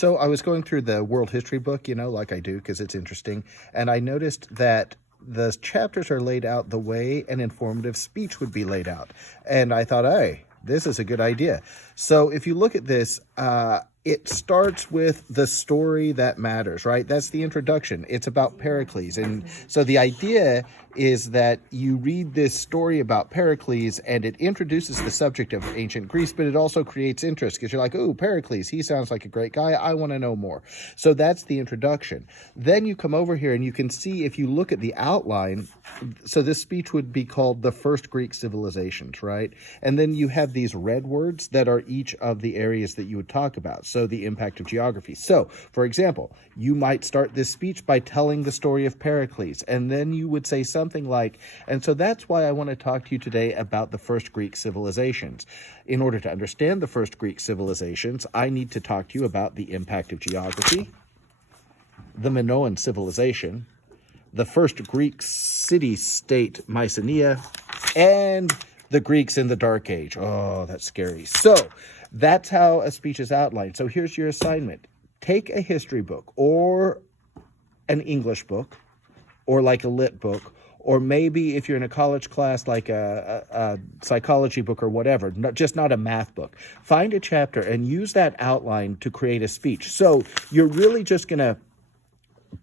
So I was going through the world history book, like I do, because it's interesting. And I noticed that the chapters are laid out the way an informative speech would be laid out. And I thought, hey, this is a good idea. So if you look at this, it starts with the story that matters, right? That's the introduction. It's about Pericles. And so the idea is that you read this story about Pericles and it introduces the subject of ancient Greece, but it also creates interest because you're like, oh, Pericles, he sounds like a great guy. I want to know more. So that's the introduction. Then you come over here and you can see, if you look at the outline, so this speech would be called The First Greek Civilizations, right? And then you have these red words that are each of the areas that you would talk about. So the impact of geography. So, for example, you might start this speech by telling the story of Pericles, and then you would say something like, and so that's why I want to talk to you today about the first Greek civilizations. In order to understand the first Greek civilizations, I need to talk to you about the impact of geography, the Minoan civilization, the first Greek city-state Mycenae, and the Greeks in the Dark Age. Oh, that's scary. So that's how a speech is outlined. So here's your assignment. Take a history book or an English book or like a lit book, or maybe if you're in a college class, like a psychology book or whatever, just not a math book. Find a chapter and use that outline to create a speech. So you're really just going to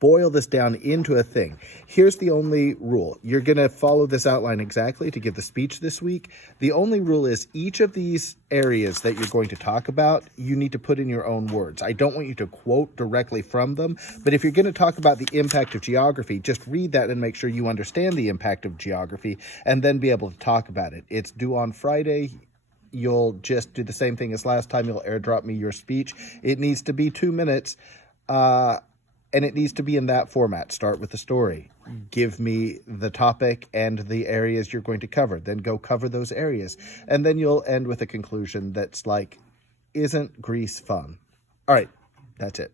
boil this down into a thing. Here's the only rule. You're going to follow this outline exactly to give the speech this week. The only rule is each of these areas that you're going to talk about, you need to put in your own words. I don't want you to quote directly from them, but if you're going to talk about the impact of geography, just read that and make sure you understand the impact of geography and then be able to talk about it. It's due on Friday. You'll just do the same thing as last time. You'll airdrop me your speech. It needs to be 2 minutes. And it needs to be in that format. Start with the story. Give me the topic and the areas you're going to cover. Then go cover those areas. And then you'll end with a conclusion that's like, isn't Greece fun? All right, that's it.